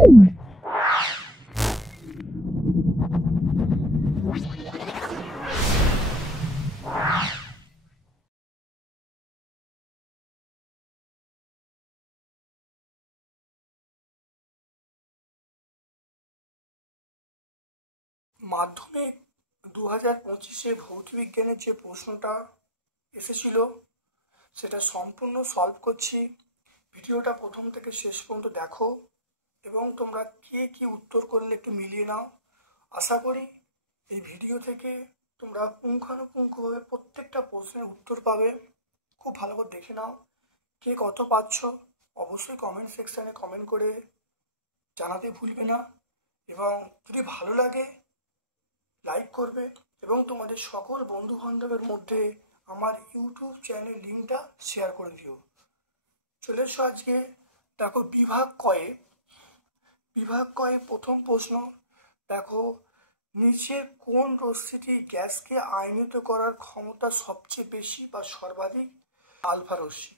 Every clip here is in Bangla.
মাধ্যমিক 2025-এ ভৌতবিজ্ঞানের যে প্রশ্নটা এসেছিল সেটা সম্পূর্ণ সলভ করছি। ভিডিওটা প্রথম থেকে শেষ পর্যন্ত দেখো এবং তোমরা কে কি উত্তর করলে একটু মিলিয়ে নাও। আশা করি এই ভিডিও থেকে তোমরা পুঙ্খানুপুঙ্খভাবে প্রত্যেকটা প্রশ্নের উত্তর পাবে। খুব ভালো করে দেখে নাও, কে কত পাচ্ছ অবশ্যই কমেন্ট সেকশানে কমেন্ট করে জানাতে ভুলবে না, এবং যদি ভালো লাগে লাইক করবে এবং তোমাদের সকল বন্ধু বান্ধবের মধ্যে আমার ইউটিউব চ্যানেল লিঙ্কটা শেয়ার করে দিও। চলে এসো আজকে দেখো বিভাগ কয়ে প্রথম প্রশ্ন। দেখো, নিচের কোন রশ্মিটি গ্যাসকে আয়নিত করার ক্ষমতা সবচেয়ে বেশি বা সর্বাধিক? আলফা রশ্মি।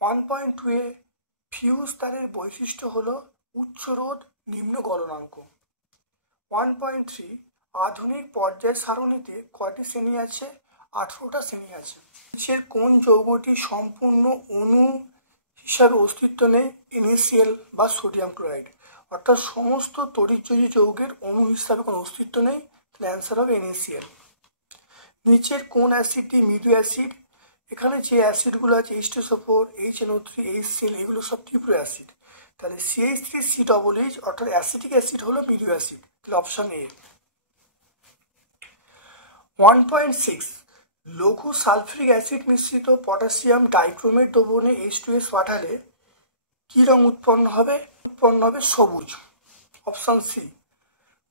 1.2 ফিউজ তারের বৈশিষ্ট্য হলো উচ্চ রোধ নিম্ন গলনাঙ্ক। 1.3 আধুনিক পর্যায় সারণীতে কয়টি শ্রেণী আছে? 18টা শ্রেণী আছে। নিচের কোন যৌগটি সম্পূর্ণ অণু হিসাবে অস্তিত্ব নেই? NaCl বা সোডিয়াম ক্লোরাইড। অর্থাৎ সমস্ত তড়িৎযোজী যৌগের অণু হিসাবে কোনো অস্তিত্ব নেই, তাহলে অ্যান্সার হবে NaCl। নিচের কোন অ্যাসিডটি মৃদু অ্যাসিড? এখানে যে অ্যাসিডগুলো আছে H2SO4, HNO3, HCl এগুলো সব তীব্র অ্যাসিড, তাহলে CH3COOH অর্থাৎ অ্যাসিটিক অ্যাসিড হলো মৃদু অ্যাসিড, তাহলে অপশন এ। 1.6 লঘু সালফিউরিক অ্যাসিড মিশ্রিত পটাশিয়াম ডাইক্রোমেট দ্রবণে H2S পাঠালে কি রং উৎপন্ন হবে? সবুজ, অপশন সি।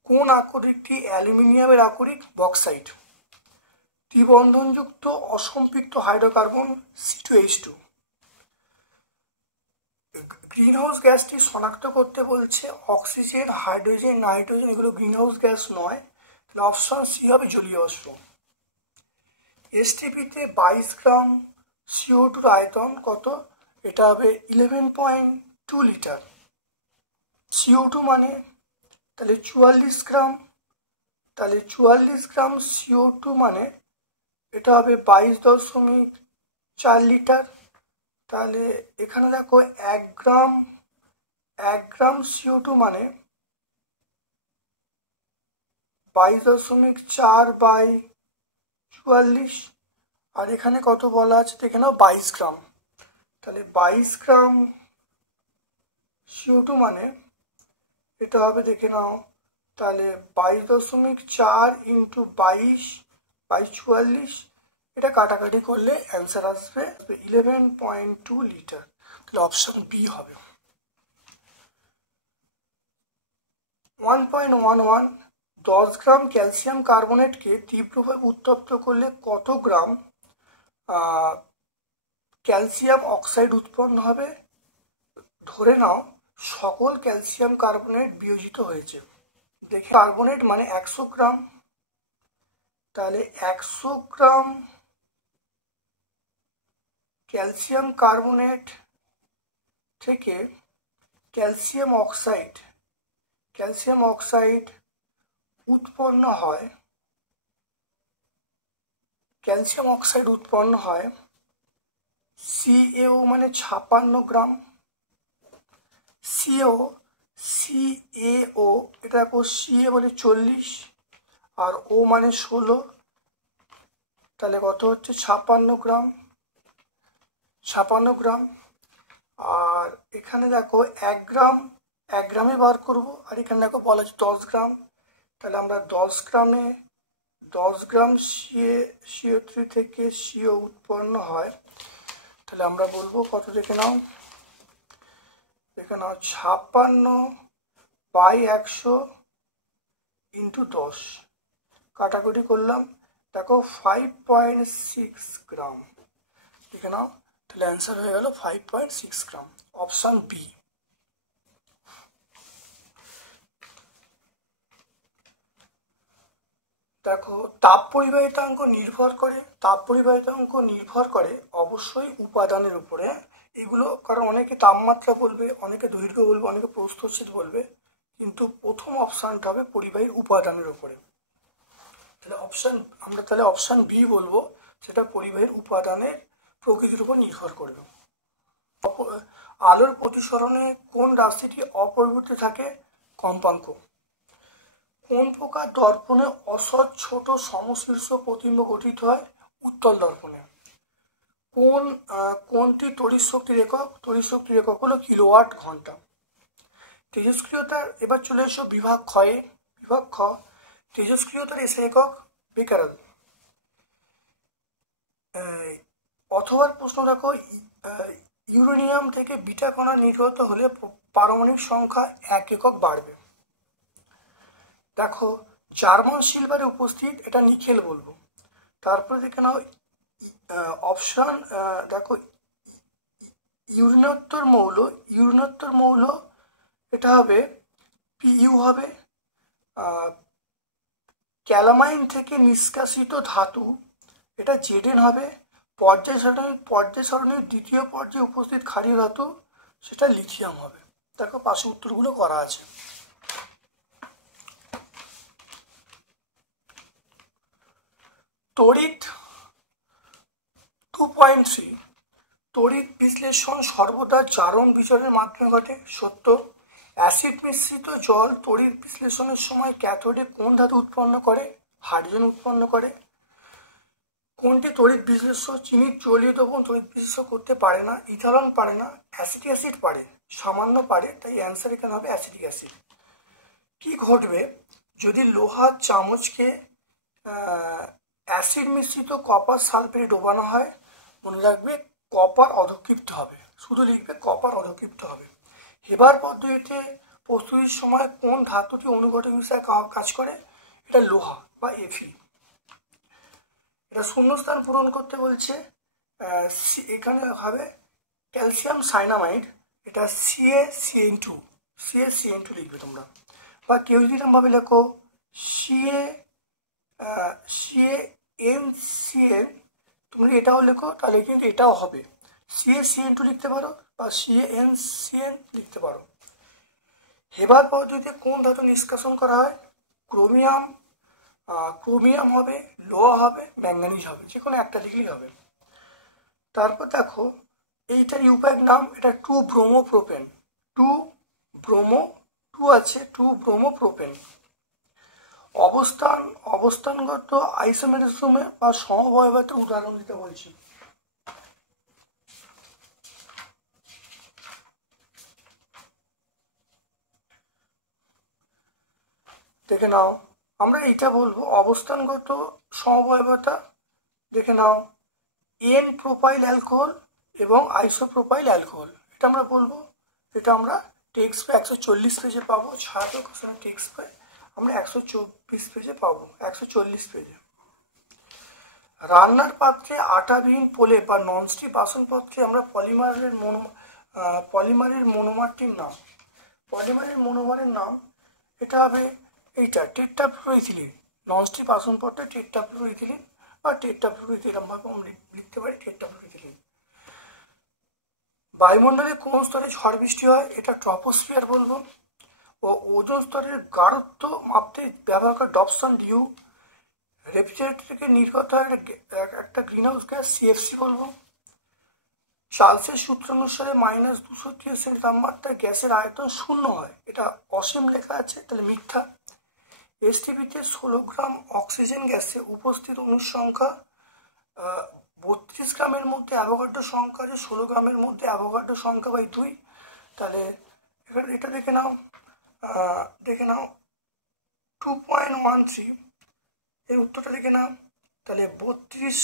কোন আকরিকটি অ্যালুমিনিয়ামের আকরিক? বক্সাইট। ত্রিবন্ধনযুক্ত অসম্পৃক্ত হাইড্রোকার্বন C2H2। গ্রিনহাউস গ্যাসটি শনাক্ত করতে বলছে অক্সিজেন, হাইড্রোজেন, নাইট্রোজেন, এগুলো গ্রিনহাউস গ্যাস নয়, তাহলে অপশন সি হবে জলীয় বাষ্প। এসটিপিতে 22 গ্রাম CO2 আয়তন কত? এটা হবে 11.2 লিটার। CO2 মানে তাহলে 44 গ্রাম, তাহলে 44 গ্রাম CO2 মানে এটা হবে 22.4 লিটার। তাহলে এখানে দেখো 1 গ্রাম CO2 মানে 22.4 বাই 44, আর এখানে কত বলা আছে দেখে নাও 22 গ্রাম, তাহলে 22 গ্রাম CO2 মানে এটা হবে দেখে নাও, তাহলে 22.4 ইন্টু 22 বাই 44, এটা কাটাকাটি করলে অ্যান্সার আসবে 11.2 লিটার, তাহলে অপশন বি হবে। 1.11 10 গ্রাম ক্যালসিয়াম কার্বনেটকে তীব্রভাবে উত্তপ্ত করলে কত গ্রাম ক্যালসিয়াম অক্সাইড উৎপন্ন হবে? ধরে নাও সকল ক্যালসিয়াম কার্বনেট বিয়োজিত হয়েছে। দেখে কার্বনেট মানে 100 গ্রাম, তাহলে 100 গ্রাম ক্যালসিয়াম কার্বনেট থেকে ক্যালসিয়াম অক্সাইড উৎপন্ন হয়, CaO মানে 56 গ্রাম। CaO এটা দেখো, Ca মানে 40 আর O মানে 16, তাহলে কত হচ্ছে 56 গ্রাম। আর এখানে দেখো 1 গ্রামে বার করব, আর এখানে দেখো বলা আছে 10 গ্রাম, তাহলে আমরা 10 গ্রাম CO3 থেকে CO উৎপন্ন হয়, তাহলে আমরা বলবো কত দেখে নাও 56 বাই 100 ইন্টু 10, কাটাকুটি করলাম, দেখো 5.6 গ্রাম দেখে নাও, তাহলে অ্যান্সার হয়ে গেল 5.6 গ্রাম, অপশন বি। দেখো তাপ পরিবাহিতাঙ্ক নির্ভর করে অবশ্যই উপাদানের উপরে, এগুলো কারণ অনেকে তাপমাত্রা বলবে, অনেকে দৈর্ঘ্য বলবে, অনেকে প্রস্থচ্ছেদ বলবে, কিন্তু প্রথম অপশানটা হবে পরিবাহীর উপাদানের উপরে। তাহলে অপশান বি বলবো, সেটা পরিবাহীর উপাদানের প্রকৃতির উপর নির্ভর করবে। আলোর প্রতিসরণে কোন রাশিটি অপরিবর্তিত থাকে? কম্পাঙ্ক। কোন প্রকার দর্পণে অসৎ ছোট সমশীর্ষ প্রতিবিম্ব গঠিত হয়? উত্তল দর্পণে। কোনটি তড়িৎ শক্তির একক? তড়িৎ শক্তির একক হলো কিলোওয়াট ঘন্টা। তেজস্ক্রিয়তার, এবার চলে এসো বিভাগ ক্ষয়ে। বিভাগ খ, তেজস্ক্রিয়তার এসে একক বেকারেল। অথবা প্রশ্ন দেখো, ইউরেনিয়াম থেকে বিটা কণা নির্গত হলে পারমাণবিক সংখ্যা 1 একক বাড়বে। দেখো জার্মান সিলভারে উপস্থিত, এটা নিকেল বলবো। তারপরে দেখে নাও অপশন, দেখো ইউরেনোত্তর মৌল এটা হবে পিইউ হবে। ক্যালামাইন থেকে নিষ্কাশিত ধাতু, এটা জেডেন হবে। পর্যায় সারণীর দ্বিতীয় পর্যায়ে উপস্থিত ক্ষারীয় ধাতু, সেটা লিথিয়াম হবে। দেখো পাশে উত্তরগুলো করা আছে। তড়িৎ 2.3, তড়িৎ বিশ্লেষণ সর্বদা জারণ বিচলনের মাধ্যমে ঘটে। সত্য। অ্যাসিড মিশ্রিত জল তড়িৎ বিশ্লেষণের সময় ক্যাথোডে কোন ধাতু উৎপন্ন করে? হাইড্রোজেন উৎপন্ন করে। কোনটি তড়িৎ বিশ্লেষ্য? চিনির জলীয় দ্রবণ তড়িৎ বিশ্লেষণ করতে পারে না। ইথানল পারে না। অ্যাসিটিক অ্যাসিড পারে, সামান্য পারে, তাই অ্যান্সার এখানে হবে অ্যাসিটিক অ্যাসিড। কি ঘটবে যদি লোহার চামচকে অ্যাসিড মিশ্রিত কপার সালফেটে ডোবানো হয়? মনে রাখবে কপার অধক্ষিপ্ত হবে, শুধু লিখবে কপার অধক্ষিপ্ত হবে। হেবার পদ্ধতিতে প্রস্তুতির সময় কোন ধাতুটি অনুঘটক হিসেবে কাজ করে? এটা লোহা বা এফি। এটা শূন্যস্থান পূরণ করতে বলছে, এখানে হবে ক্যালসিয়াম সাইনামাইড, এটা CaCN2 লিখবে তোমরা। বা কেউ যদি এরকমভাবে লেখো CaNCN, তোমরা এটাও লেখো, তাহলে কিন্তু এটাও হবে। CaCN2 লিখতে পারো বা CaNCN লিখতে পারো। হেবার পদ্ধতিতে কোন ধাতু নিষ্কাশন করা হয়? ক্রোমিয়াম হবে, লোহা হবে, ম্যাঙ্গানিজ হবে, যে কোনো একটা লিখলেই হবে। তারপর দেখো এইটার ইউপ্যাক নাম, এটা 2-ব্রোমোপ্রোপেন। 2-ব্রোমোপ্রোপেন। অবস্থানগত আইসোমেরিজমে বা সমবায়বতার উদাহরণ দিতে বলছি। দেখে নাও, আমরা এটা বলবো অবস্থানগত সমবায়বতা। দেখে নাও এন প্রোপাইল অ্যালকোহল এবং আইসোপ্রোপাইল অ্যালকোহল, এটা আমরা বলবো। এটা আমরা টেক্সট বই 140 পেজে পাবো। ছাত্র টেক্সট বই আমরা 124 পেজে পাবো, 140 পেজে। রান্নার পাত্রে আটাবিহীন প্রলেপ বা ননস্টিক বাসনপত্রে আমরা পলিমারের মনোমারের নাম, এটা হবে এইটা টেট্রাফ্লুরোইথিলিন। ননস্টিক বাসনপত্রে টেট্রাফ্লুরোইথিলিন বা টেট্রাফ্লুরোইথিলিন, এরকমভাবে আমরা লিখতে পারি টেট্রাফ্লুরোইথিলিন। বায়ুমণ্ডলে কোন স্তরে ঝড় বৃষ্টি হয়? এটা ট্রপোস্ফিয়ার বলবো। ও ওজোন স্তরের গাঢ়ত্ব মাপতে ব্যবহার করা ডবসন ডিউ। রেফ্রিজারেটর থেকে নির্গত হয় একটা গ্রিনহাউস গ্যাস, CFC বলবো। চার্লসের সূত্র অনুসারে -230 তাপমাত্রায় গ্যাসের আয়তন 0 হয়, এটা অসীম লেখা আছে, তাহলে মিথ্যা। STPতে 16 গ্রাম অক্সিজেন গ্যাসে উপস্থিত অণুর সংখ্যা 32 গ্রামের মধ্যে অ্যাভোগাড্রো সংখ্যা আছে 16 গ্রামের মধ্যে অ্যাভোগাড্রো সংখ্যা বাই 2, তাহলে এটা দেখে নাও 2.13, এর উত্তরটা লিখে নাও। তাহলে 32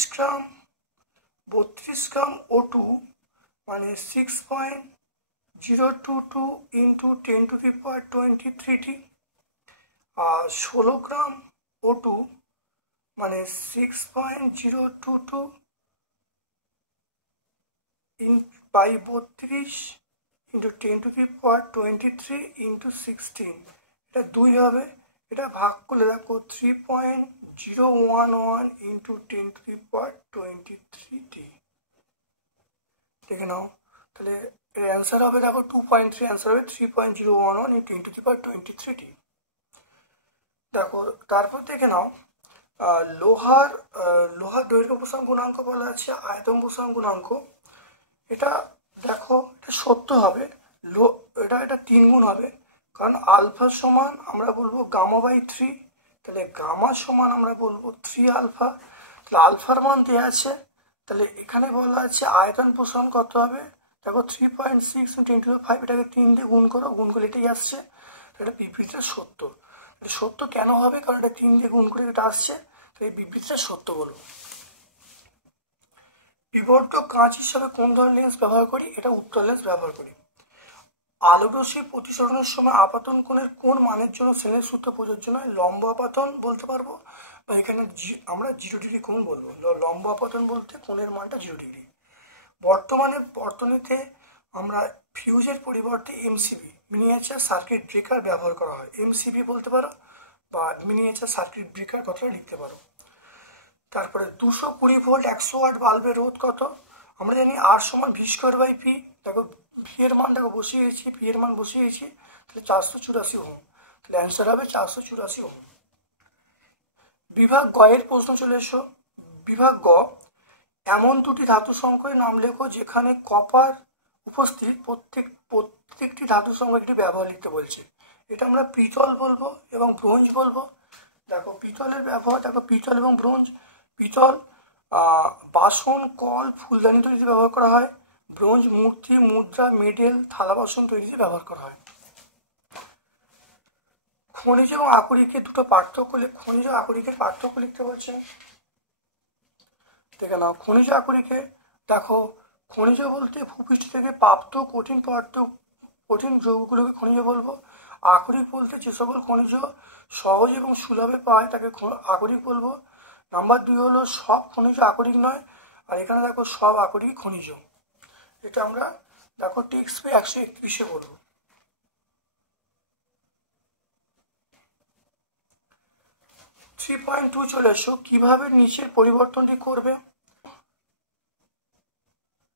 গ্রাম O2 মানে 6.022 ইন্টু 10⁻23T, আর 16 গ্রাম O2 মানে 6.022 বাই 32 ইন্টু 10⁻23 ইন্টু 16, এটা 2 হবে। এটা ভাগ করলে দেখো 3.011 ইন্টু 10⁻23T। দেখে নাও তাহলে এর অ্যান্সার হবে দেখো 2.3, অ্যান্সার হবে 3.011 × 10⁻23t। দেখো তারপর দেখে নাও লোহার দৈর্ঘ্য প্রসারণ গুণাঙ্ক বলা আছে আয়তন প্রসারণ গুণাঙ্ক। এটা দেখো এটা সত্য হবে, এটা 3 গুণ হবে, কারণ আলফা সমান আমরা বলবো γ/3, তাহলে গামা সমান আমরা বলবো 3 আলফা। তাহলে আলফার মান দেওয়া আছে, তাহলে এখানে বলা আছে আয়তন প্রসারণ কত হবে, দেখো 3.6 × 10⁵, এটাকে 3 দিয়ে গুণ করলে এটাই আসছে, এটা বিবৃতিটা সত্য। সত্য কেন হবে, কারণ এটা 3 দিয়ে গুণ করে এটা আসছে, তাই এই বিবৃতিটা সত্য বলবো। বিবর্ধক কাঁচ হিসাবে কোন ধরনের লেন্স ব্যবহার করি, এটা উত্তল লেন্স ব্যবহার করি। আলোকরশ্মি প্রতিসরণের সময় আপাতন কোণের কোন মানের জন্য স্নেলের সূত্র প্রযোজ্য নয়, লম্ব আপাতন বলতে পারবো, বা এখানে আমরা 0 ডিগ্রি কোণ বলবো। লম্ব আপাতন বলতে কোণের মানটা 0 ডিগ্রি। বর্তমানে বর্তনীতে আমরা ফিউজের পরিবর্তে এমসিবি মিনিয়েচার সার্কিট ব্রেকার ব্যবহার করা হয়। এমসিবি বলতে পারো বা মিনিয়েচার সার্কিট ব্রেকার কথাটা লিখতে পারো। তারপরে 220 ভোল্ট 100 ওয়াট বাল্বের রোধ কত, আমরা জানি R সমান v²/p। দেখো ভি এর মান দেখো বসিয়েছি, পি এর মান বসিয়েছি, তাহলে 484 ওহম, তাহলে অ্যান্সার হবে 484 ওহম। বিভাগ গ এর প্রশ্ন চলে এসো। বিভাগ গ, এমন দুটি ধাতু সংখ্যের নাম লেখো যেখানে কপার উপস্থিত, প্রত্যেকটি ধাতু সংখ্যা একটি ব্যবহার লিখতে বলছে। এটা আমরা পিতল বলবো এবং ব্রোঞ্জ বলবো। দেখো পিতলের ব্যবহার, দেখো পিতল এবং ব্রোঞ্জ। পিতল বাসন, কল, ফুলদানি তৈরিতে ব্যবহার করা হয়। ব্রোঞ্জ মূর্তি, মুদ্রা, মেডেল, থালা বাসন তৈরিতে ব্যবহার করা হয়। খনিজ এবং আকরিকের দুটো পার্থক্য, খনিজ আকরিকের পার্থক্য লিখতে বলছে। দেখে নাও খনিজ আকরিকে, দেখো খনিজ বলতে ভূপৃষ্ঠ থেকে প্রাপ্ত কঠিন যৌগগুলোকে খনিজ বলবো। আকরিক বলতে যে সকল খনিজ সহজ এবং সুলভে পায় তাকে আকরিক বলবো। নাম্বার 2 হলো সব খনিজ আকরিক নয়, আর এখানে দেখো সব আকরিক খনিজ। এটা আমরা দেখো টেক্সট বই 131-এ বলবো। থ্রি 3.2 চলে এসো, কিভাবে নিচের পরিবর্তনটি করবে।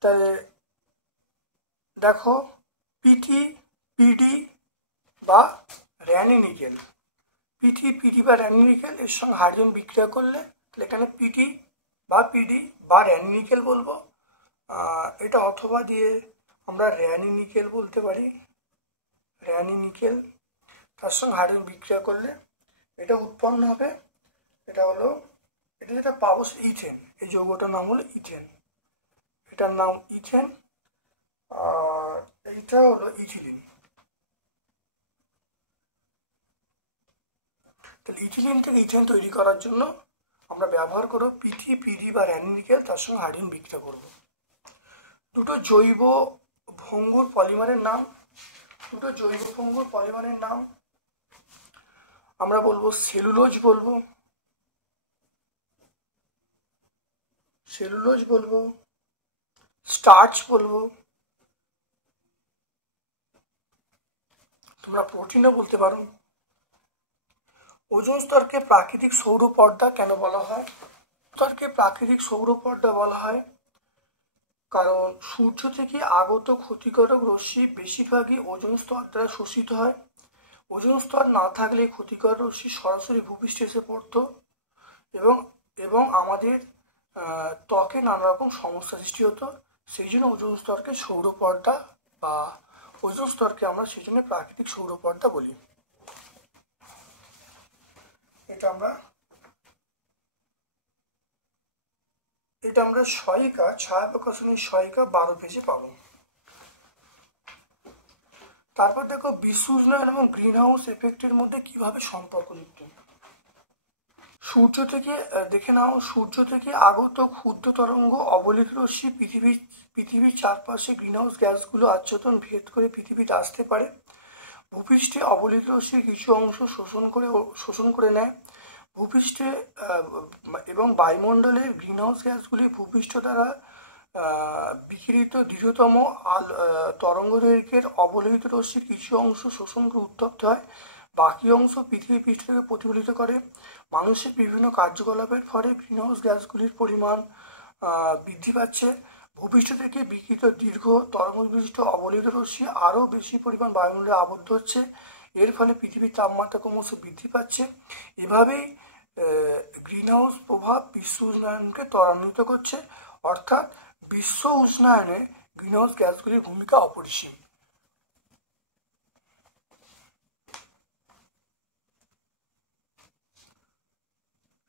তাহলে দেখো পিটি, পিডি বা র্যানি নিকেল, পিটি বা র্যানি নিকেল এর সঙ্গে হাইড্রোজেন বিক্রিয়া করলে, তাহলে এখানে পিটি বা পিডি বা র্যানি নিকেল বলবো। এটা অথবা দিয়ে আমরা র্যানি নিকেল বলতে পারি, র্যানি নিকেল, তার সঙ্গে হাইড্রোজেন বিক্রিয়া করলে এটা উৎপন্ন হবে, এটা যেটা পাবো ইথেন। এই যৌগটার নাম হলো ইথেন, এটার নাম ইথেন, আর এইটা হলো ইথিলিন। তাহলে ইথিলিন থেকে ইথেন তৈরি করার জন্য আমরা ব্যবহার করব পিটি, পিডি বা র্যানি নিকেল, তার সঙ্গে হাইড্রোজেন বিক্রিয়া করব। দুটো জৈব ভঙ্গুর পলিমারের নাম, আমরা বলবো সেলুলোজ বলবো, স্টার্চ বলবো, তোমরা প্রোটিনও বলতে পারো। ওজোন স্তরকে প্রাকৃতিক সৌর পর্দা কেন বলা হয়, প্রাকৃতিক সৌর পর্দা বলা হয় কারণ সূর্য থেকে আগত ক্ষতিকারক রশ্মি বেশিরভাগই ওজোন স্তর দ্বারা শোষিত হয়। ওজোন স্তর না থাকলে ক্ষতিকর রশ্মি সরাসরি ভূপৃষ্ঠে এসে পড়তো এবং আমাদের ত্বকে নানা রকম সমস্যা সৃষ্টি হতো। সেই জন্য ওজোন স্তরকে সৌর পর্দা বা ওজোন স্তরকে আমরা সেই জন্য প্রাকৃতিক সৌর পর্দা বলি। এটা আমরা সহায়িকা, ছায়া প্রকাশনের সহায়িকা 12 পেজে পাবো। তারপর দেখো বিশ্ব উষ্ণায়ন এবং গ্রিন হাউস এফেক্টের মধ্যে কিভাবে সম্পর্কযুক্ত। সূর্য থেকে আগত ক্ষুদ্র তরঙ্গ অবলিত রশ্মি পৃথিবীর চারপাশে গ্রিনহাউস গ্যাসগুলো আচ্ছাদন ভেদ করে পৃথিবীতে আসতে পারে। ভূপৃষ্ঠে অবলিত রশ্মির কিছু অংশ শোষণ করে নেয়। ভূপৃষ্ঠে এবং বায়ুমণ্ডলের গ্রিনহাউস গ্যাসগুলি ভূপৃষ্ঠ দ্বারা বিকিরিত দীর্ঘতম তরঙ্গ দৈর্ঘ্যের অবলোহিত রশ্মির কিছু অংশ শোষণ করে উত্তপ্ত হয়, বাকি অংশ পৃথিবী পৃষ্ঠ থেকে প্রতিফলিত করে। মানুষের বিভিন্ন কার্যকলাপের ফলে গ্রিনহাউস গ্যাসগুলির পরিমাণ বৃদ্ধি পাচ্ছে। ভূপৃষ্ঠ থেকে বিকিরিত দীর্ঘ তরঙ্গ বিশিষ্ট অবলিত রশ্মি আরও বেশি পরিমাণ বায়ুমণ্ডলে আবদ্ধ হচ্ছে। এর ফলে পৃথিবীর তাপমাত্রা ক্রমশ বৃদ্ধি পাচ্ছে। এভাবেই গ্রিনহাউস প্রভাব বিশ্ব উষ্ণায়নকে ত্বরান্বিত করছে। অর্থাৎ বিশ্ব উষ্ণায়নে গ্রিনহাউস গ্যাসগুলির ভূমিকা অপরিসীম।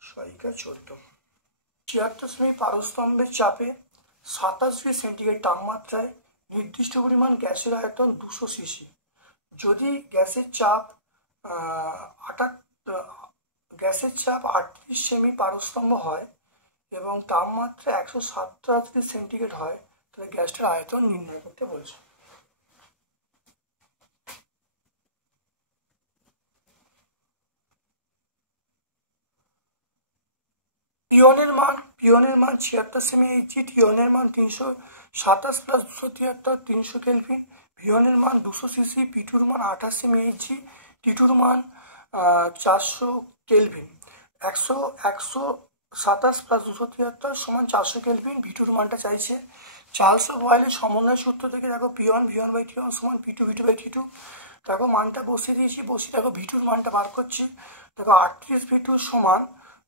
সহায়িকা 14 76 পারস্তম্ভের চাপে 27°C তাপমাত্রায় নির্দিষ্ট পরিমাণ গ্যাসের আয়তন 200 সিসি। যদি গ্যাসের চাপ 38 সেমি পারস্তম্ভ হয় এবং তাপমাত্রা 157°C হয়, তাহলে গ্যাসটার আয়তন নির্ণয় করতে বলছে। পিওনের মান 76 সেমি এইচজি, টিওনের মান 327 প্লাস 273 300 কেলভিন, ভিওনের মান 200 সিসি, পিটুর মান 28 সেমি এইচজি, টিটুর মান 400 কেলভিন। 127 প্লাস 273 সমান 400 কেলভিন। ভিটুর মানটা চাইছে। চার্লস ও বয়েলের সমন্বয় সূত্র থেকে দেখো ভিওন বাই টিওন সমান ভিটু বাই টিটু। দেখো মানটা বসিয়ে দিয়েছি, বসিয়ে দেখো ভিটুর মানটা বার করছি। দেখো 38 ভিটু সমান,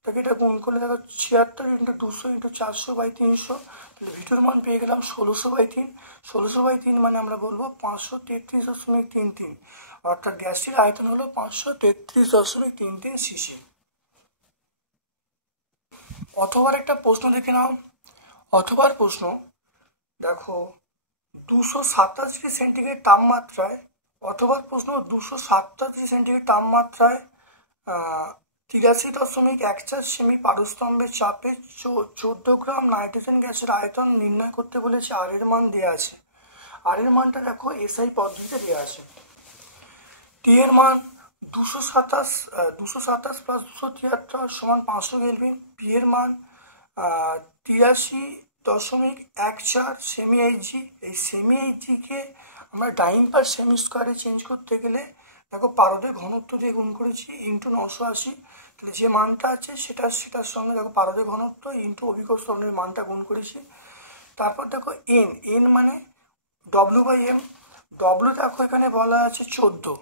তাকে এটা গুণ করলে দেখো 76 × 200 × 400 বাই 300, তাহলে ভিটুর মান পেয়ে গেলাম 1600/3। 16/3 মানে আমরা বলবো 533.33, অর্থাৎ গ্যাসটির আয়তন হলো 533.33 সিসি। অথবার একটা প্রশ্ন দেখে নাও। অথবার প্রশ্ন দেখো 227°C তাপমাত্রায়, অথবা প্রশ্ন 227°C তাপমাত্রায় 83.14 সেমি পারস্তম্ভের চাপে 14 গ্রাম নাইট্রোজেন গ্যাসের আয়তন নির্ণয় করতে বলেছে। আর এর মান দেওয়া আছে। আর এর মানটা দেখো এসআই পদ্ধতিতে দেওয়া আছে। টি এর মান 227 প্লাস 273 সমান 500 কেলভিন। পি এর মান 83.14 সেমি এইচজি। এই সেমি এইচজিকে আমরা ডাইন পার সেমি স্কোয়ারে চেঞ্জ করতে গেলে দেখো পারদের ঘনত্ব দিয়ে গুণ করেছি ইন্টু 980, তাহলে যে মানটা আছে সেটার সঙ্গে দেখো পারদের ঘনত্ব ইন্টু অভিকর্ষ ত্বরণের মানটা গুণ করেছি। তারপর দেখো এন মানে W/m। ডব্লিউ দেখো এখানে বলা আছে 14,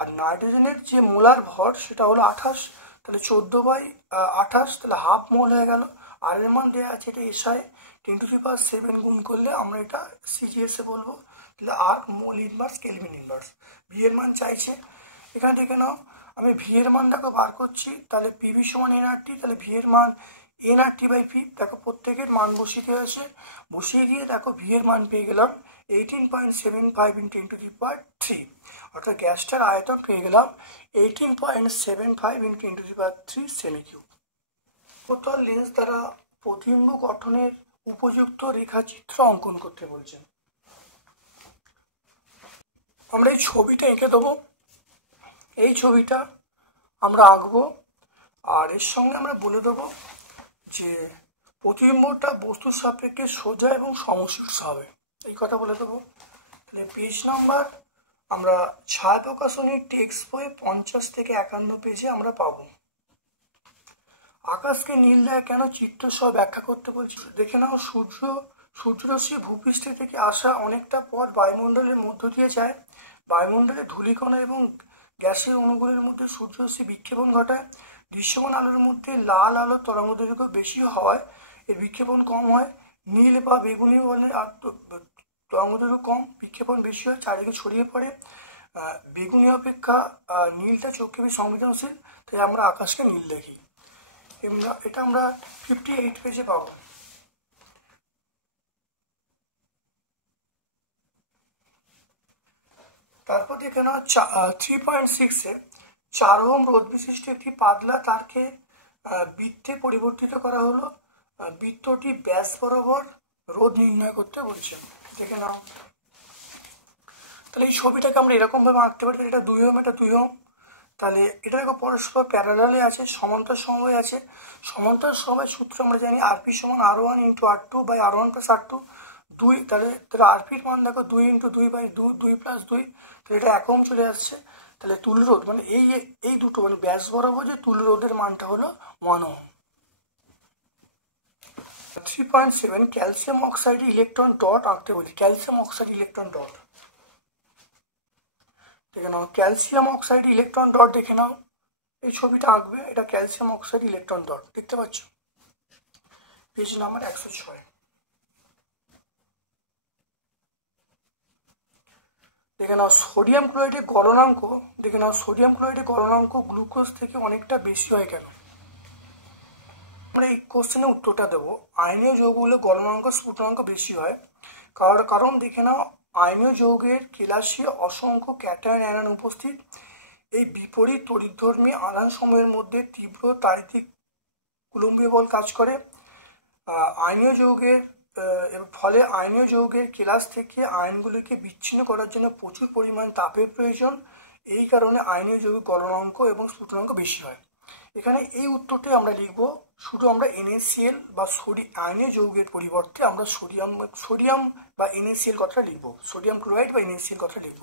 আর নাইট্রোজেনের যে মোলার ভর সেটা হলো 28, তাহলে 14/28, তাহলে হাফ মোল হয়ে গেল। আর এর মান দেওয়া আছে, এটা এসআই 10⁻7 গুণ করলে আমরা এটা সিজিএসে বলবো। তাহলে আর mole inverse kelvin inverse. V এর মান চাইছে, এখান থেকে নাও আমি ভি এর মানটাকে বার করছি। তাহলে পিভি সমান এনআরটি, তাহলে ভি এর মান nRT/P। দেখো প্রত্যেকের মান বসিয়ে দেওয়া আছে। বসিয়ে দিয়ে দেখো ভি এর মান পেয়ে গেলাম 18.75 × 10⁻3, অর্থাৎ গ্যাসটার আয়তন পেয়ে গেলাম 18.75 × 10⁻3 সেমি কিউব। উত্তর লেন্স দ্বারা প্রতিবিম্ব গঠনের উপযুক্ত রেখাচিত্র অঙ্কন করতে বলছেন। আমরা এই ছবিটা এঁকে দেবো। এই ছবিটা আমরা আঁকবো, আর এর সঙ্গে আমরা বলে দেবো যে প্রতিবিম্বটা বস্তুর সাপেক্ষে সোজা এবং সমশীর্ষ হবে, এই কথা বলে দেবো। তাহলে পেজ নাম্বার আমরা ছায়া প্রকাশনীর টেক্সট বই 50 থেকে 51 পেজে আমরা পাবো। আকাশকে নীল দেয় কেন, চিত্র সহ ব্যাখ্যা করতে বলছি। দেখে নাও, সূর্যরশ্মি ভূপৃষ্ঠ থেকে আসা অনেকটা পথ বায়ুমণ্ডলের মধ্য দিয়ে যায়। বায়ুমণ্ডলে ধূলিকণা এবং গ্যাসের অণুগুলির মধ্যে সূর্যরশ্মি বিক্ষেপণ ঘটায়। দৃশ্যমান আলোর মধ্যে লাল আলোর তরঙ্গ দৈর্ঘ্য বেশি হওয়ায় এর বিক্ষেপণ কম হয়। নীল বা বেগুনি বর্ণের তরঙ্গ দৈর্ঘ্য কম, বিক্ষেপণ বেশি হয়, চারিদিকে ছড়িয়ে পড়ে। বেগুনি অপেক্ষা নীলটা চোখে বেশি সংবেদনশীল, তাই আমরা আকাশকে নীল দেখি। এটা আমরা 58 পেজে পাবো। তারপর দেখে নাও 3.6-এ 4 ওহম রোধ বিশিষ্ট একটি পাতলা তারকে বৃত্তে পরিবর্তিত করা হলো। বৃত্তটি ব্যাস বরাবর রোধ নির্ণয় করতে বলছে। দেখে নাও, তাহলে এই ছবিটাকে আমরা এরকম ভাবে আঁকতে পারি। এটা 2 ওহম, এটা 2 ওহম। তাহলে এটা দেখো পরস্পর প্যারালালে আছে, সমান্তর সমবায় আছে। সমান্তর সমবায় সূত্র আমরা জানি আরপি সমান R1 × R2/R1 + R2 2। তাহলে আরপির মান দেখো 2 × 2/2 2 + 2, তাহলে এটা 1 ওহম চলে আসছে। তাহলে তুল্য রোধ মানে এই দুটো মানে ব্যাস বরাবর যে তুল্য রোধের মানটা হলো 1 ohm. 3.7 calcium oxide electron dot আঁকতে বলি। ক্যালসিয়াম অক্সাইড ইলেকট্রন ডট দেখে নাও, ক্যালসিয়াম অক্সাইড ইলেকট্রন ডট দেখে নাও, এই ছবিটা আঁকবে, এটা ক্যালসিয়াম অক্সাইড ইলেকট্রন ডট দেখতে পাচ্ছ, পেজ নাম্বার 106। দেখে নাও সোডিয়াম ক্লোরাইডের গলনাঙ্ক, দেখে নাও সোডিয়াম ক্লোরাইডের গলনাঙ্ক গ্লুকোজ থেকে অনেকটা বেশি হয় কেন? আমরা এই কোশ্চেনের উত্তরটা দেবো। আয়নীয় যৌগগুলো গলনাঙ্ক স্ফুটনাঙ্ক বেশি হয়, কারণ দেখে নাও আয়নীয় যৌগের কেলাসে অসংখ্য ক্যাটায়ন অ্যানায়ন উপস্থিত। এই বিপরীত তড়িৎধর্মী আধান সময়ের মধ্যে তীব্র তাড়িতিক কুলম্বীয় বল কাজ করে। আয়নীয় যৌগের ফলে আয়নীয় যৌগের কেলাস থেকে আয়নগুলিকে বিচ্ছিন্ন করার জন্য প্রচুর পরিমাণ তাপের প্রয়োজন। এই কারণে আয়নীয় যৌগের গলনাঙ্ক এবং স্ফুটনাঙ্ক বেশি হয়। এখানে এই উত্তরটাই আমরা লিখব, শুধু আমরা NaCl বা আয়নীয় যৌগের পরিবর্তে আমরা সোডিয়াম বা NaCl কথাটা লিখব, সোডিয়াম ক্লোরাইড বা NaCl কথা লিখব।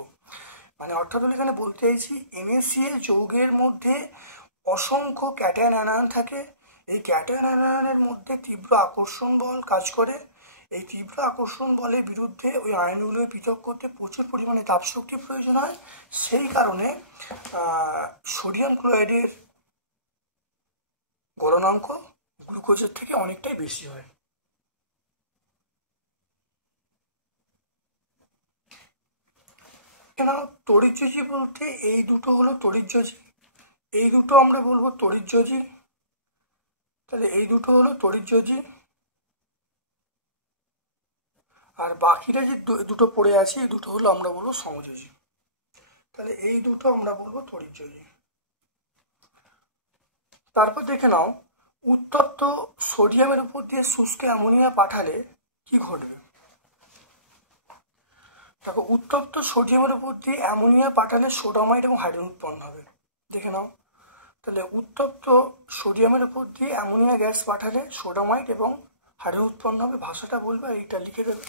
মানে অর্থাৎ এখানে বলতে চাইছি NaCl যৌগের মধ্যে অসংখ্য ক্যাটায়ন অ্যানায়ন থাকে। এই ক্যাটায়ন অ্যানায়নের মধ্যে তীব্র আকর্ষণ বল কাজ করে। এই তীব্র আকর্ষণ বলের বিরুদ্ধে ওই আয়নগুলো পৃথক করতে প্রচুর পরিমাণে তাপশক্তির প্রয়োজন হয়। সেই কারণে সোডিয়াম ক্লোরাইডের গলনাঙ্ক গ্লুকোজের থেকে অনেকটাই বেশি হয়। কেন তড়িৎযোজী বলতে এই দুটো হলো তড়িৎযোজী, এই দুটো আমরা বলবো তড়িৎযোজী। তাহলে এই দুটো হলো তড়িৎযোজী, আর বাকিটা যে দুটো পড়ে আছে এই দুটো হলো আমরা বলবো সমযোজী। তাহলে এই দুটো আমরা বলবো তড়িৎযোজী। তারপর দেখে নাও উত্তপ্ত সোডিয়ামের উপর দিয়ে শুষ্ক অ্যামোনিয়া পাঠালে কি ঘটবে? দেখো উত্তপ্ত সোডিয়ামের উপর দিয়ে অ্যামোনিয়া পাঠালে সোডামাইড এবং হাইড্রোজেন উৎপন্ন হবে। দেখে নাও, তাহলে উত্তপ্ত সোডিয়ামের উপর দিয়ে অ্যামোনিয়া গ্যাস পাঠালে সোডামাইড এবং হাইড্রোজেন উৎপন্ন হবে। ভাষাটা বলবে আর এইটা লিখে দেবে।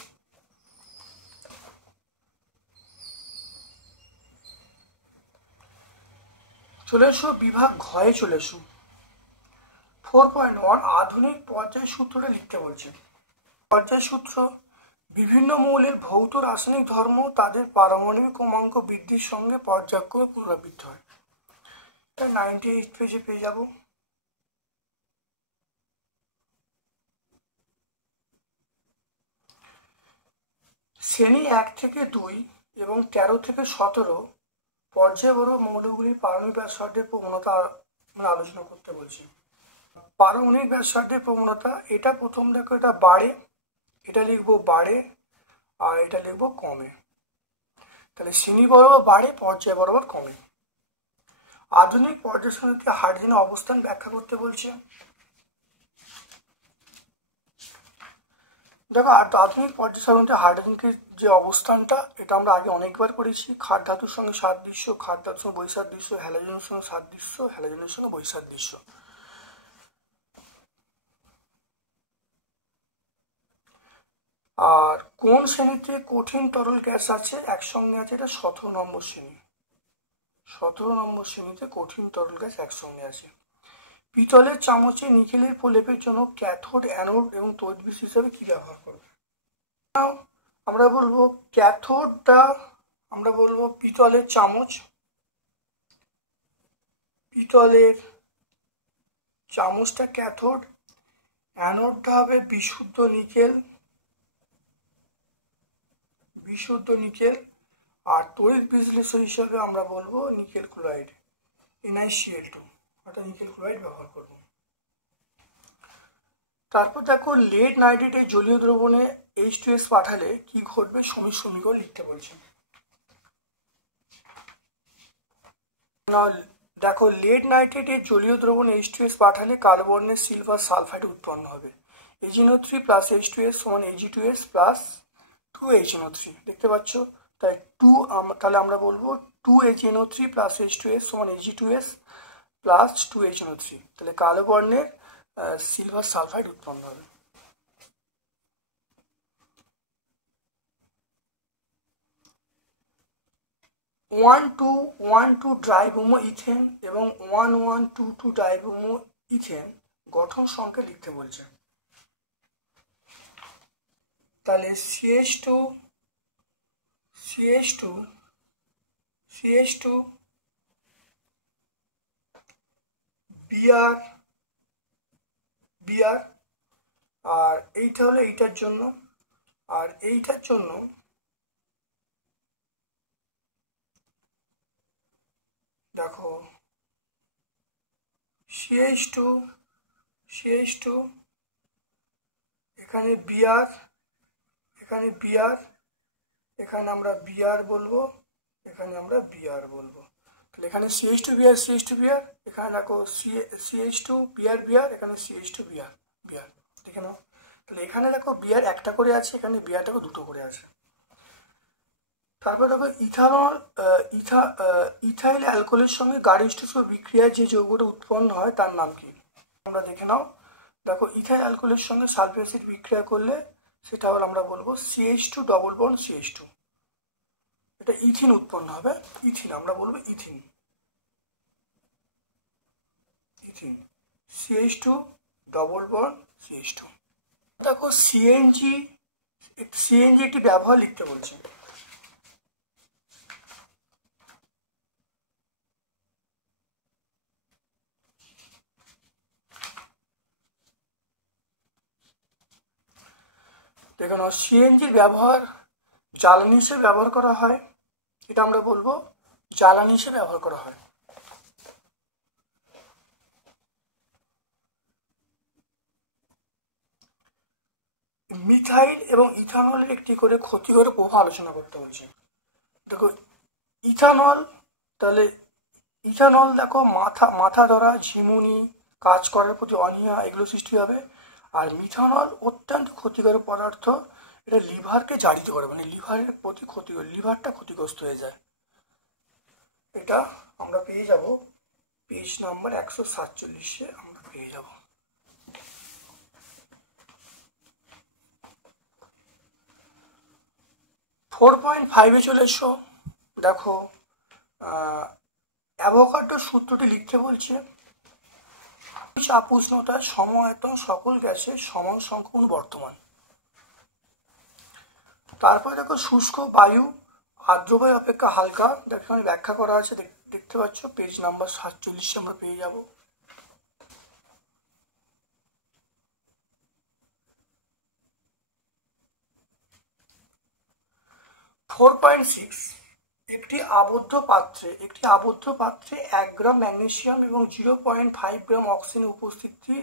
চলে এসো বিভাগ ঘয়ে চলে এসো। 4.1 আধুনিক পর্যায় সূত্রটা লিখতে বলছে। পর্যায় সূত্র, বিভিন্ন মৌলের ভৌত রাসায়নিক ধর্ম তাদের পারমাণবিক ক্রমাঙ্ক বৃদ্ধির সঙ্গে পর্যায়ক্রমে পুনরাবৃত্ত হয়। এটা 98 পেজে পেয়ে যাব। শ্রেণী 1 থেকে 2 এবং 13 থেকে 17 পর্যায়বর্গ মৌলগুলির পারমাণবিক ব্যাসার্ধের প্রবণতা আলোচনা করতে বলছি। পারমাণবিক ব্যাসার্ধের প্রবণতা, এটা প্রথম দেখো এটা বাড়ে, এটা লিখবো বাড়ে, আর এটা লিখবো কমে। তাহলে শ্রেণী বরাবর বাড়ে, পর্যায় বরাবর কমে। আধুনিক পর্যায় সারণীতে হাইড্রোজেনের অবস্থান ব্যাখ্যা করতে বলছে। দেখো আধুনিক পর্যায় সারণীতে হাইড্রোজেনের যে অবস্থানটা, এটা আমরা আগে অনেকবার করেছি। ক্ষার ধাতুর সঙ্গে সাদৃশ্য, ক্ষার ধাতুর সঙ্গে বৈসাদৃশ্য, হ্যালোজেনের সঙ্গে সাদৃশ্য, হ্যালোজেনের সঙ্গে বৈসাদৃশ্য। আর কোন শ্রেণীতে কঠিন তরল গ্যাস আছে একসঙ্গে আছে? এটা 17 নম্বর শ্রেণী। 17 নম্বর শ্রেণীতে কঠিন তরল গ্যাস একসঙ্গে আছে। পিতলের চামচে নিকেলের প্রলেপের জন্য ক্যাথোড, অ্যানোড এবং তড়িৎবিশ হিসেবে কি ব্যবহার করবে? আমরা বলবো ক্যাথোডটা আমরা বলবো পিতলের চামচ, পিতলের চামচটা ক্যাথোড, অ্যানোডটা হবে বিশুদ্ধ নিকেল, বিশুদ্ধ নিকেল, আর তড়িৎ বিশ্লেষক হিসাবে আমরা বলবো নিকেল ক্লোরাইড, NiCl2, অর্থাৎ নিকেল ক্লোরাইড ব্যবহার করব। তারপর দেখো লেড নাইট্রেটের জলীয় দ্রবণে H2S পাঠালে কি ঘটবে? সমীকরণ লিখতে বলছে। দেখো লেড নাইট্রেটের জলীয় দ্রবণে H2S পাঠালে কালো বর্ণের সিলভার সালফাইড উৎপন্ন হবে। AgNO3 প্লাস H2S সমান Ag2S প্লাস 2HNO3 দেখতে পাচ্ছ। তাই তাহলে আমরা বলবো 2AgNO3 প্লাস H2S সমান Ag2S প্লাস 2HNO3। তাহলে কালো বর্ণের সিলভার সালফাইড উৎপন্ন হবে। ওয়ান টু ডাইব্রোমো ইথেন এবং 1,1,2,2 ডাইব্রোমো ইথেন গঠন সংখ্যা লিখতে বলছে। তাহলে CH2 Br আর এইটা হলো এইটার জন্য, আর এইটার জন্য দেখো CH2 এখানে Br, এখানে Br, এখানে আমরা Br বলবো, এখানে আমরা Br বলবো। তাহলে এখানে CH2Br, এখানে দেখো CH2Br, এখানে CH2Br, দেখে নাও। তাহলে এখানে দেখো Br একটা করে আছে, এখানে Br দেখো দুটো করে আছে। তারপর দেখো ইথাইল অ্যালকোহলের সঙ্গে গার্হিষ্ঠ বিক্রিয়ায় যে যৌগটা উৎপন্ন হয় তার নাম কি? আমরা দেখে নাও। দেখো ইথাইল অ্যালকোহলের সঙ্গে সালফিউরিক অ্যাসিড বিক্রিয়া করলে সেটা হলো আমরা বলবো CH2 ডবল বন্ড CH2, এটা ইথিন উৎপন্ন হবে। ইথিন আমরা বলবো ethene CH2 double bond CH2। দেখো সিএনজি একটি ব্যবহার লিখতে বলছে। দেখো না, সিএনজির ব্যবহার জ্বালানি হিসেবে ব্যবহার করা হয়, এটা আমরা বলবো জ্বালানি হিসেবে ব্যবহার করা হয়। মিথাইল এবং ইথানলের একটি করে ক্ষতিকর প্রভাব আলোচনা করতে বলছে। দেখো ইথানল, তাহলে ইথানল দেখো মাথা ধরা, ঝিমুনি, কাজ করার প্রতি অনীহা, এগুলো সৃষ্টি হবে। আর মিথানল অত্যন্ত ক্ষতিকর পদার্থ, এটা লিভারকে জারিত করে, মানে লিভারের প্রতি ক্ষতিকর, লিভারটা ক্ষতিগ্রস্ত হয়ে যায়। এটা আমরা পেয়ে যাব পেজ নাম্বার 147-এ আমরা পেয়ে যাব। ফোর 4.5-এ চলে এসো। দেখো অ্যাভোগাড্রোর সূত্রটি লিখতে বলছে। চাপ উষ্ণতায় সম-আয়তন সকল গ্যাসের সমান সংখ্যক বর্তমান। তারপরে দেখো শুষ্ক বায়ু আর্দ্র বায়ু অপেক্ষা হালকা, দেখো এখানে ব্যাখ্যা করা আছে, দেখতে পাচ্ছ পেজ নাম্বার 47-এ আমরা পেয়ে যাব। 4.6 একটি আবদ্ধ পাত্রে 1 গ্রাম ম্যাগনেসিয়াম এবং 0.5 গ্রাম অক্সিজেনের উপস্থিতি,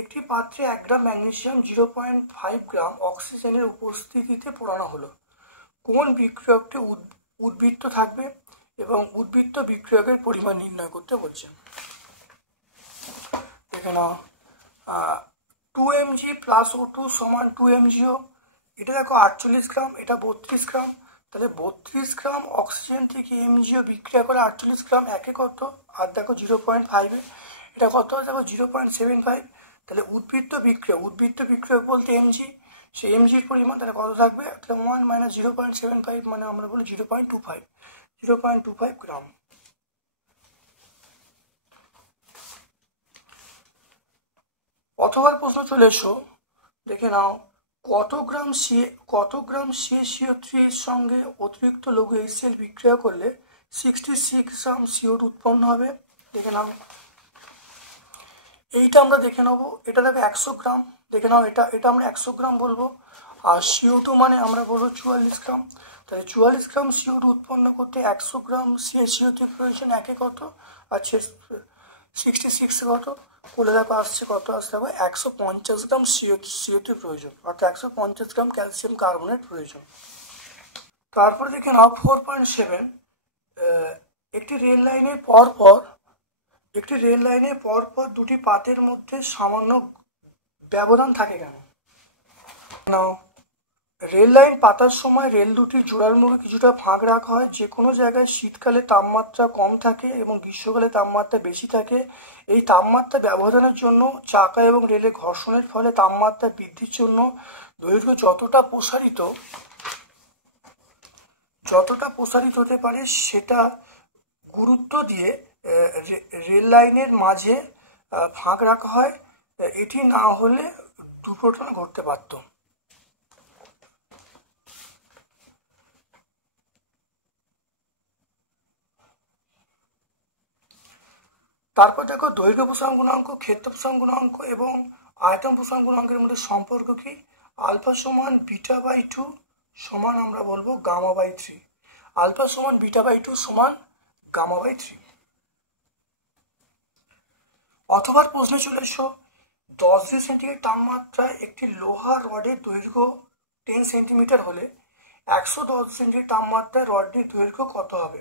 একটি পাত্রে 1 গ্রাম ম্যাগনেসিয়াম 0.5 গ্রাম অক্সিজেনের উপস্থিতিতে পোড়ানো হলো। কোন বিক্রিয়কটি উদ্বৃত্ত থাকবে এবং উদ্বৃত্ত বিক্রিয়কের পরিমাণ নির্ণয় করতে বলছে। এখানে 2 mg প্লাস O2 সমান 2 mgO, এটা দেখো 48 গ্রাম, এটা 32 গ্রাম। তাহলে 32 গ্রাম অক্সিজেন থেকে mgO বিক্রিয়া করে 48 গ্রাম, একে কত, আর দেখো 0.5, এটা কত, দেখো 0.75। তাহলে উদ্বৃত্ত বিক্রিয়ক বলতে mg, সেই mgর পরিমাণ তাহলে কত থাকবে, তাহলে 1 - 0.75 মানে আমরা বলি 0.25 গ্রাম। অথবা প্রশ্ন চলে এসো, দেখে নাও কত গ্রাম CaCO3 এর সঙ্গে অতিরিক্ত লঘু HCl বিক্রিয়া করলে 66 গ্রাম CO2 উৎপন্ন হবে। দেখে নাও, এইটা আমরা দেখে নেবো। এটা দেখো 100 গ্রাম, দেখে নাও এটা আমরা 100 গ্রাম বলবো, আর CO2 মানে আমরা বলবো 44 গ্রাম। তাহলে 44 গ্রাম CO2 উৎপন্ন করতে 100 গ্রাম CaCO3 প্রয়োজন, একে কত, আর 66 কত করলে দেখো আসছে কত, আসছে দেখো 150 গ্রাম CO3 প্রয়োজন, অর্থাৎ 150 গ্রাম ক্যালসিয়াম কার্বনেট প্রয়োজন। তারপরে দেখে নাও 4.7 একটি রেল লাইনের পরপর দুটি পাতের মধ্যে সামান্য ব্যবধান থাকে কেন? নাও রেল লাইন পাতার সময় রেল দুটির জোড়ার মুখে কিছুটা ফাঁক রাখা হয়। যে কোনো জায়গায় শীতকালে তাপমাত্রা কম থাকে এবং গ্রীষ্মকালে তাপমাত্রা বেশি থাকে। এই তাপমাত্রা ব্যবধানের জন্য চাকা এবং রেলের ঘর্ষণের ফলে তাপমাত্রা বৃদ্ধির জন্য দৈর্ঘ্য যতটা প্রসারিত হতে পারে সেটা গুরুত্ব দিয়ে রেল লাইনের মাঝে ফাঁক রাখা হয়। এটি না হলে দুর্ঘটনা ঘটতে পারত। তারপর দেখো দৈর্ঘ্য প্রসারণ গুণাঙ্ক, ক্ষেত্র প্রসারণ গুণাঙ্ক এবং আয়তন প্রসারণ গুণাঙ্কের মধ্যে সম্পর্ক কি? আলফা সমান বিটা বাই 2 সমান আমরা বলবো গামা বাই 3। আলফা সমান বিটা বাই 2 সমান গামা বাই 3। অথবা প্রশ্নে চলে এসো, 10 ডিগ্রি সেন্টিগ্রেড তাপমাত্রায় একটি লোহার রডের দৈর্ঘ্য 10 সেন্টিমিটার হলে 110 ডিগ্রি সেন্টিগ্রেড তাপমাত্রায় রডটির দৈর্ঘ্য কত হবে?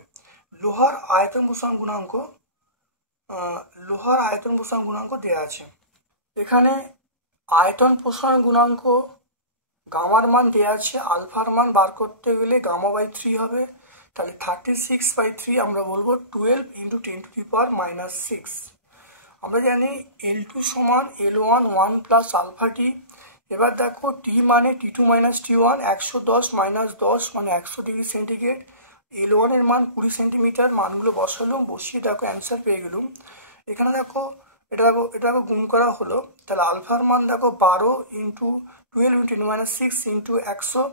লোহার আয়তন প্রসারণ গুণাঙ্ক দেওয়া আছে। এখানে আয়তন প্রসারণ গুণাঙ্ক গামার মান দেওয়া আছে, আলফার মান বার করতে গেলে গামা বাই 3 হবে। তাহলে 36/3 আমরা বলবো 12 × 10⁻⁻6। আমরা জানি L2 সমান L1 1 প্লাস আলফা টি। এবার দেখো টি মানে T2 - T1, 110 - 10 মানে 100 ডিগ্রি সেন্টিগ্রেড। L1 এর মান 20 সেন্টিমিটার, মানগুলো বসালাম, বসিয়ে দেখো অ্যান্সার পেয়ে গেলাম। এখানে দেখো এটা দেখো গুণ করা হলো, তাহলে আলফার মান দেখো 12 × 12 × 10⁻6 × 100,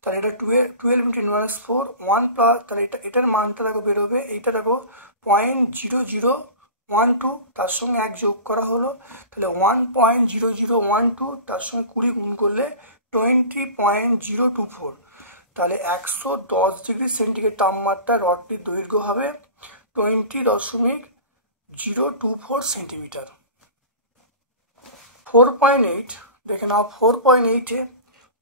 তাহলে এটা 12 × 10⁻4 1 প্লাস, তাহলে এটার মানটা দেখো বেরোবে, এইটা দেখো 0.0012, তার সঙ্গে 1 যোগ করা হলো, তাহলে 1.0012, তার সঙ্গে 20 গুণ করলে 20.024। তাহলে 110 ডিগ্রি সেন্টিগ্রেড তাপমাত্রা রডটির দৈর্ঘ্য হবে 20.024 সেন্টিমিটার। 4.8 দেখে নাও, 4.8-এ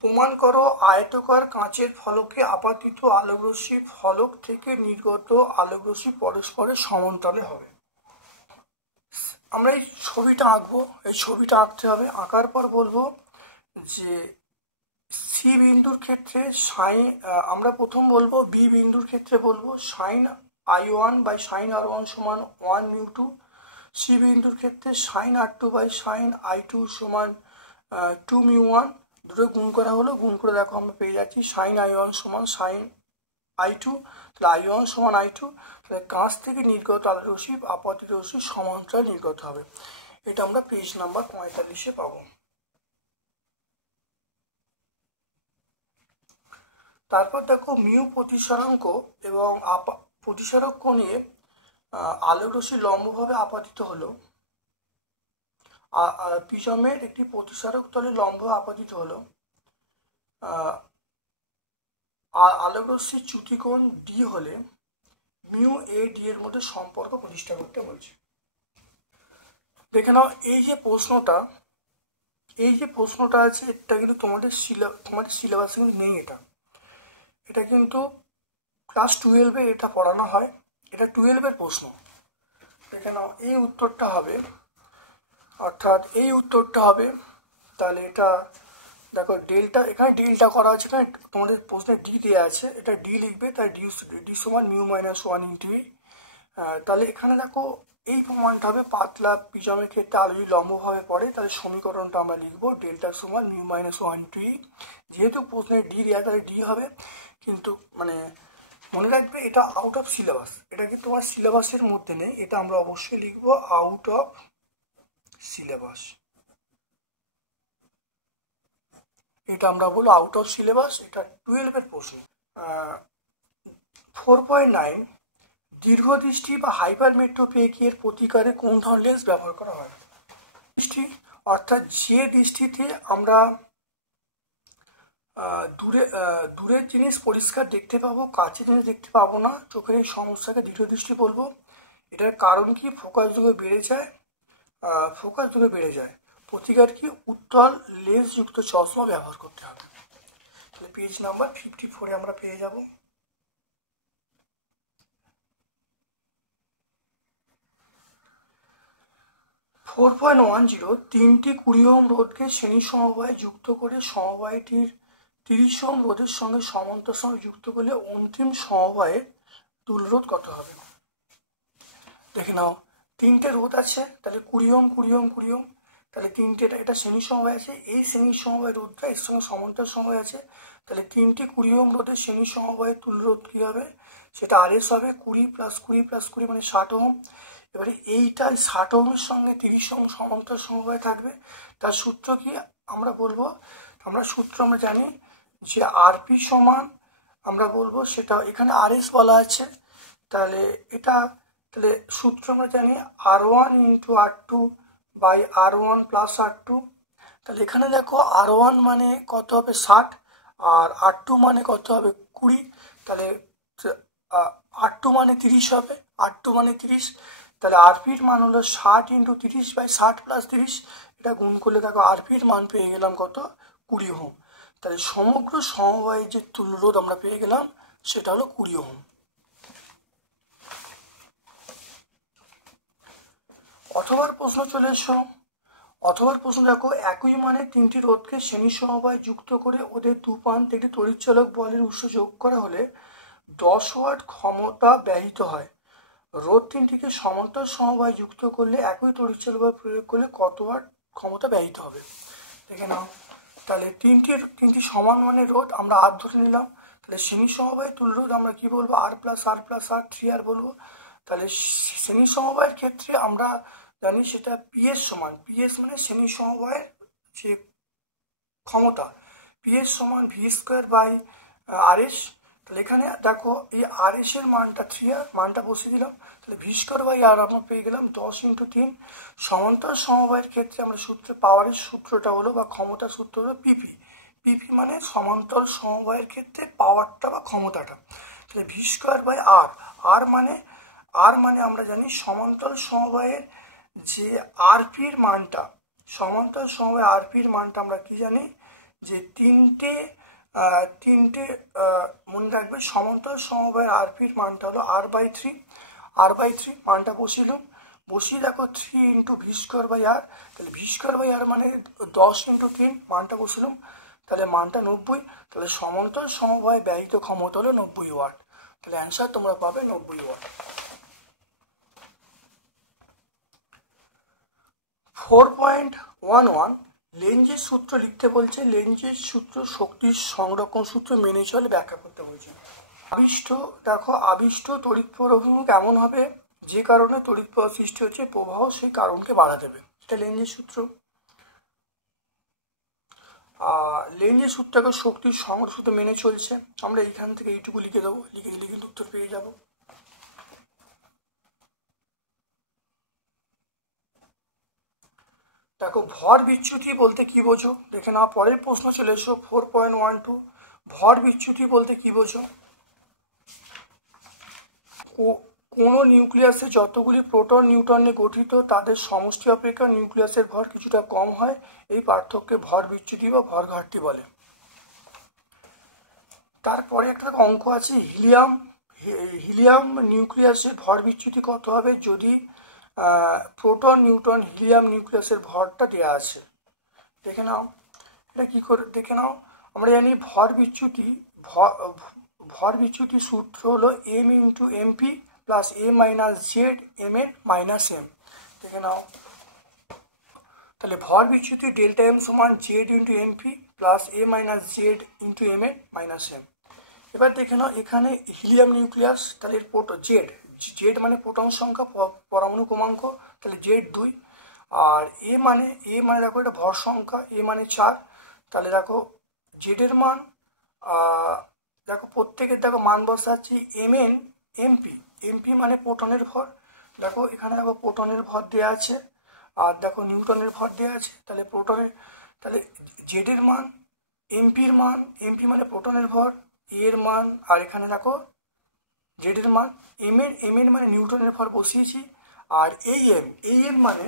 প্রমাণ করো আয়তকার কাঁচের ফলকে আপাতিত আলোকরশ্মি ফলক থেকে নির্গত আলোকরশ্মি পরস্পরের সমান্তরালে হবে। আমরা এই ছবিটা আঁকবো, এই ছবিটা আঁকতে হবে। আঁকার পর বলবো যে সি বিন্দুর ক্ষেত্রে আমরা প্রথম বলবো, বি বিন্দুর ক্ষেত্রে বলবো sin I1/sin R1 সমান 1μ2। সি বিন্দুর ক্ষেত্রে sin R2/sin I2 সমান 2μ1। দুটো গুণ করা হলো, গুণ করে দেখো আমরা পেয়ে যাচ্ছি sin I1 সমান sin I2। তাহলে I1 সমান I2, তাহলে কাঁচ থেকে নির্গত আলোরশ্মি আপাতিত রশ্মি সমান্তরালে নির্গত হবে। এটা আমরা পেজ নাম্বার 45-এ পাবো। তারপর দেখো মিউ প্রতিসরাঙ্ক এবং প্রতিসরক কোণে আলোকরশ্মি লম্বভাবে আপতিত হলো। প্রিজমের একটি প্রতিসরক তলে লম্বভাবে আপতিত হলো। আলোকরশ্মির চ্যুতিকোণ ডি হলে মিউ এ ডি এর মধ্যে সম্পর্ক প্রতিষ্ঠা করতে বলছে। দেখে নাও এই যে প্রশ্নটা আছে, এটা কিন্তু তোমাদের সিলেবাসে কিন্তু নেই। এটা কিন্তু ক্লাস 12-এ এটা পড়ানো হয়, এটা 12-এর প্রশ্ন। দেখে নাও এই উত্তরটা হবে, অর্থাৎ এই উত্তরটা হবে। তাহলে এটা দেখো ডেল্টা, এখানে ডেল্টা করা আছে, এখানে তোমাদের প্রশ্নে ডি দেওয়া আছে, এটা ডি লিখবে, তাই ডি সমান মিউ মাইনাস 1 × E। তাহলে এখানে দেখো এই প্রমাণটা হবে পাতলা প্রিজমের ক্ষেত্রে আলো যদি লম্বভাবে পড়ে, তাহলে সমীকরণটা আমরা লিখবো ডেল্টা সমান মিউ মাইনাস 1 × E। যেহেতু প্রশ্নে ডি দেওয়া, তাহলে ডি হবে। কিন্তু মনে রাখবে এটা আউট অফ সিলেবাস, এটা কিন্তু তোমার সিলেবাসের মধ্যে নেই, এটা আমরা অবশ্যই লিখবো আউট অফ সিলেবাস। এটা আমরা বলবো আউট অফ সিলেবাস, এটা 12-এর প্রশ্ন। 4.9 দীর্ঘদৃষ্টি বা হাইপারমেট্রোপিক-এর প্রতিকারে কোন ধরনের লেন্স ব্যবহার করা হয়? দৃষ্টি অর্থাৎ যে দৃষ্টিতে আমরা দূরের জিনিস পরিষ্কার দেখতে পাবো, কাছের জিনিস দেখতে পাবো না, চোখের এই সমস্যাকে দৃঢ়দৃষ্টি বলবো। এটার কারণ কি? ফোকাস যোগে বেড়ে যায়। প্রতিকার কি? উত্তল লেন্সযুক্ত চশমা ব্যবহার করতে হবে। তাহলে পেজ নাম্বার 54-এ আমরা পেয়ে যাব। তিনটি 20 ওহম রোধকে শ্রেণী সমবায়ে যুক্ত করে সমবায়টির 30 ওহম রোধের সঙ্গে সমান্তরাল সঙ্গে যুক্ত করলে অন্তিম সমবায়ের তুল্যরোধ কত হবে? দেখে নাও, তিনটে রোধ আছে, তাহলে 20 ওহম, তাহলে তিনটে, এটা শ্রেণী সমবায় আছে, এই শ্রেণী সমবায় রোধটা এর সঙ্গে সমান্তরাল সমবায় আছে, তাহলে তিনটি 20 ওহম রোধের শ্রেণী সমবায়ের তুল্যরোধ কি হবে? সেটা RS হবে 20 + 20 + 20 মানে 60 ওহম। এবারে এইটা 60 ওহমের সঙ্গে 30 ওহম সমান্তরাল সমবায় থাকবে। তার সূত্র কি আমরা বলবো? আমরা জানি যে RP সমান আমরা বলবো, সেটা এখানে RS বলা আছে, তাহলে এটা তাহলে সূত্র আমরা জানি R1 into R2 by R1 plus R2। তাহলে এখানে দেখো R1 মানে কত হবে 60 আর R2 মানে কত হবে 20। তাহলে R2 মানে 30 হবে, R2 মানে 30। তাহলে আরপির মান হলো 60 ইন্টু 30 বাই 60 প্লাস 30। এটা গুণ করলে দেখো আরপির মান পেয়ে গেলাম কত 20 ওহম। তাহলে সমগ্র সমবায়ের যে তুল্য রোধ আমরা পেয়ে গেলাম সেটা হলো 20 ওহম। অথবার প্রশ্ন চলে এসো। অথবার প্রশ্ন দেখো একই মানে তিনটি রোধকে শ্রেণী সমবায় যুক্ত করে ওদের দু প্রান্তে একটি তড়িৎচালক বলের উৎস যোগ করা হলে 10 ওয়াট ক্ষমতা ব্যয়িত হয়। রোধ তিনটিকে সমান্তরাল সমবায় যুক্ত করলে একই তড়িৎচালক বল প্রয়োগ করলে কত ওয়াট ক্ষমতা ব্যয়িত হবে। দেখে নাও, তাহলে তিনটি সমান মানের রোধ আমরা আর ধরে নিলাম। তাহলে শ্রেণী সমবায় তুল্য রোধ আমরা কি বলবো আর প্লাস আর প্লাস আর 3R বলবো। তাহলে শ্রেণী সমবায়ের ক্ষেত্রে আমরা জানি সেটা পিএস সমান, পিএস মানে শ্রেণী সমবায়ের যে ক্ষমতা, পিএস সমান ভি স্কোয়ার বাই আরএস। তাহলে এখানে দেখো এই আরএস এর মানটা 3R, মানটা বসিয়ে দিলাম। তাহলে ভি স্কোয়ার বাই আর আমরা পেয়ে গেলাম 10 ইন্টু 3। সমান্তরাল সমবায়ের ক্ষেত্রে আমরা সূত্রে পাওয়ারের সূত্রটা হলো বা ক্ষমতার সূত্র হলো পিপি। পিপি মানে সমান্তরাল সমবায়ের ক্ষেত্রে পাওয়ারটা বা ক্ষমতাটা। তাহলে ভি স্কোয়ার বাই আর, আর মানে আমরা জানি সমান্তরাল সমবায়ের যে আরপির মানটা, সমান্তরাল সমবায় আরপির মানটা আমরা কি জানি যে তিনটে মনে রাখবে সমান্তরাল সমবায়ের আরপির মানটা হলো R/3 মানটা বসিয়ে দেখো 3 ইন্টু ভি স্কোয়ার বাই আর। তাহলে ভি স্কোয়ার বাই আর মানে 10 ইন্টু 3, মানটা বসিলাম। তাহলে মানটা 90। তাহলে সমান্তরাল সমবায় ব্যয়িত ক্ষমতা হলো 90 ওয়াট। তাহলে অ্যান্সার তোমরা পাবে 90 ওয়াট। 4.11 লেঞ্জের সূত্র লিখতে বলছে। লেঞ্জের সূত্র শক্তির সংরক্ষণ সূত্র মেনে চলে ব্যাখ্যা করতে বলছে। আবিষ্ট তড়িৎ প্রবাহ এমন হবে যে কারণে তড়িৎ প্রবাহ সৃষ্টি হচ্ছে, প্রবাহ সেই কারণকে বাড়া দেবে। এটা লেঞ্জের সূত্র। লেঞ্জের সূত্রকে শক্তির সংরক্ষণ সূত্র মেনে চলছে। আমরা এইখান থেকে এইটুকু লিখে দেবো, লিখে দিলে কিন্তু উত্তর পেয়ে যাবো। দেখো ভর বিচ্যুতি বলতে কি বোঝো দেখে নাও। পরের প্রশ্ন চলে এসো 4.12 ভর বিচ্যুতি বলতে কি বোঝো। কোনো নিউক্লিয়াসে যতগুলি প্রোটন নিউট্রন নিয়ে গঠিত তাদের সমষ্টি অপেক্ষা নিউক্লিয়াসের ভর কিছুটা কম হয়, এই পার্থক্যকে ভর বিচ্যুতি বা ভর ঘাটতি বলে। তারপরে একটা অঙ্ক আছে হিলিয়াম নিউক্লিয়াসের ভর বিচ্যুতি কত হবে যদি প্রোটন নিউট্রন হিলিয়াম নিউক্লিয়াসের ভরটা দেওয়া আছে। দেখে নাও এটা কি করে দেখে নাও। আমরা জানি ভর বিচ্যুতি সূত্র হলো m into MP plus a minus Z M এর মাইনাস এম। দেখে নাও, তাহলে ভর বিচ্যুতি ডেল্টা এম সমান Z into MP plus a minus Z into M এর মাইনাস এম। এবার দেখে নাও এখানে হিলিয়াম নিউক্লিয়াস, তাহলে জেড মানে প্রোটন সংখ্যা, পরমাণু ক্রমাঙ্ক, তাহলে জেড 2। আর এ মানে দেখো এটা ভর সংখ্যা, এ মানে 4। তাহলে দেখো জেডের মান দেখো প্রত্যেকের দেখো মান বসাচ্ছি mn এমপি মানে প্রোটনের ভর। দেখো এখানে দেখো প্রোটনের ভর দেওয়া আছে আর দেখো নিউটনের ভর দেওয়া আছে। তাহলে তাহলে জেডের মান, এমপি মানে প্রোটনের ভর, এর মান, আর এখানে দেখো জেডের মান, এম এর মানে নিউটনের ভর বসিয়েছি। আর এই এম মানে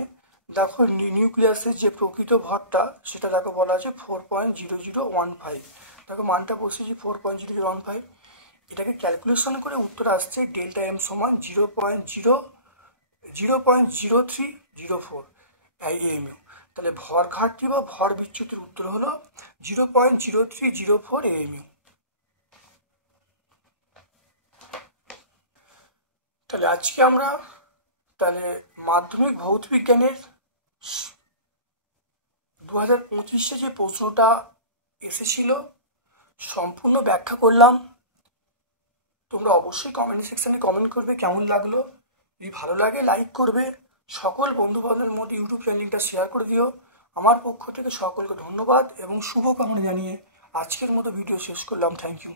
দেখো নিউক্লিয়াসের যে প্রকৃত ভরটা সেটা দেখো বলা আছে 4.0015। দেখো মানটা বসিয়েছি 4.0015। এটাকে ক্যালকুলেশন করে উত্তর আসছে ডেল্টা এম সমান 0.0304 AMU। তাহলে ভর ঘাটতি বা ভর বিচ্যুতির উত্তর হলো 0.0304 AMU। তাহলে আজকে আমরা মাধ্যমিক ভৌত বিজ্ঞানের 2025 যে প্রশ্নটা এসেছিল সম্পূর্ণ ব্যাখ্যা করলাম। তোমরা অবশ্যই কমেন্ট সেকশনে কমেন্ট করবে কেমন লাগলো। যদি ভালো লাগে লাইক করবে, সকল বন্ধু বান্ধবের মধ্যে ইউটিউব চ্যানেলটা শেয়ার করে দিও। আমার পক্ষ থেকে সকলকে ধন্যবাদ এবং শুভকামনা জানিয়ে আজকের মতো ভিডিও শেষ করলাম। Thank you.